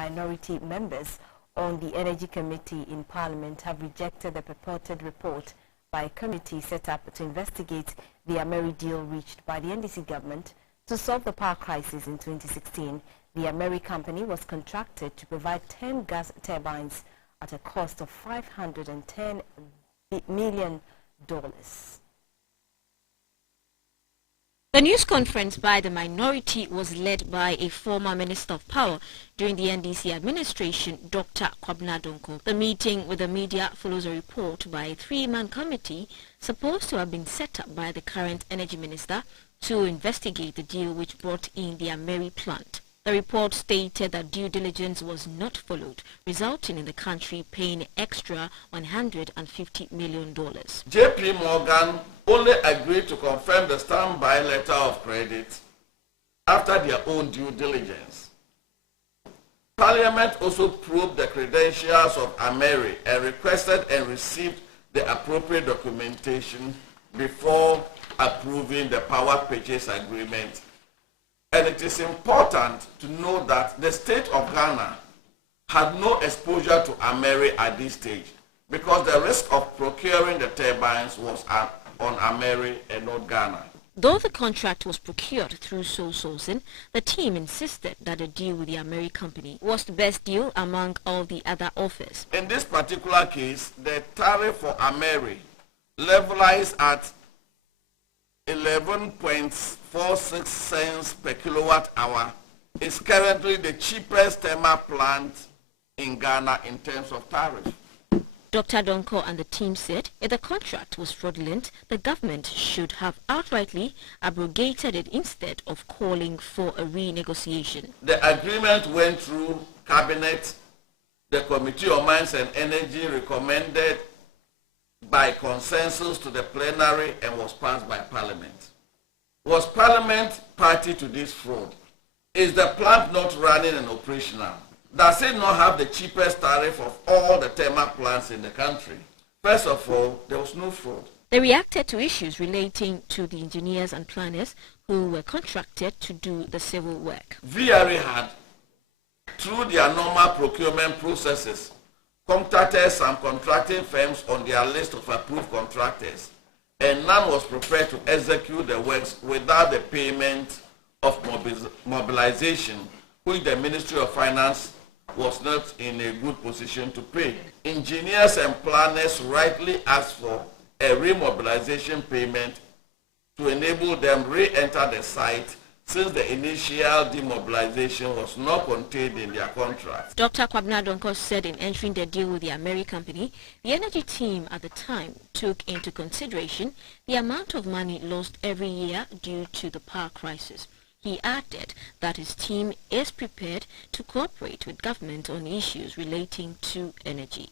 Minority members on the Energy Committee in Parliament have rejected the purported report by a committee set up to investigate the Ameri Deal reached by the NDC government to solve the power crisis in 2016. The Ameri company was contracted to provide 10 gas turbines at a cost of $510 million. The news conference by the minority was led by a former Minister of Power during the NDC administration, Dr. Kwabena Donkor. The meeting with the media follows a report by a three-man committee supposed to have been set up by the current Energy Minister to investigate the deal which brought in the Ameri plant. The report stated that due diligence was not followed, resulting in the country paying extra $150 million. JP Morgan only agreed to confirm the standby letter of credit after their own due diligence. Parliament also probed the credentials of Ameri and requested and received the appropriate documentation before approving the power purchase agreement. And it is important to know that the state of Ghana had no exposure to Ameri at this stage because the risk of procuring the turbines was on Ameri and not Ghana. Though the contract was procured through sole sourcing, the team insisted that the deal with the Ameri company was the best deal among all the other offers. In this particular case, the tariff for Ameri levelized at 11.46 cents per kilowatt hour is currently the cheapest thermal plant in Ghana in terms of tariff. Dr. Donkor and the team said if the contract was fraudulent, the government should have outrightly abrogated it instead of calling for a renegotiation. The agreement went through Cabinet. The Committee on Mines and Energy recommended by consensus to the plenary and was passed by Parliament. Was Parliament party to this fraud? Is the plant not running and operational? Does it not have the cheapest tariff of all the thermal plants in the country? First of all, there was no fraud. They reacted to issues relating to the engineers and planners who were contracted to do the civil work. VRA had, through their normal procurement processes, contacted some contracting firms on their list of approved contractors, and none was prepared to execute the works without the payment of mobilization, which the Ministry of Finance was not in a good position to pay. Engineers and planners rightly asked for a remobilization payment to enable them re-enter the site since the initial demobilization was not contained in their contract. Dr. Kwabena Donkor said in entering the deal with the Ameri company, the energy team at the time took into consideration the amount of money lost every year due to the power crisis. He added that his team is prepared to cooperate with government on issues relating to energy.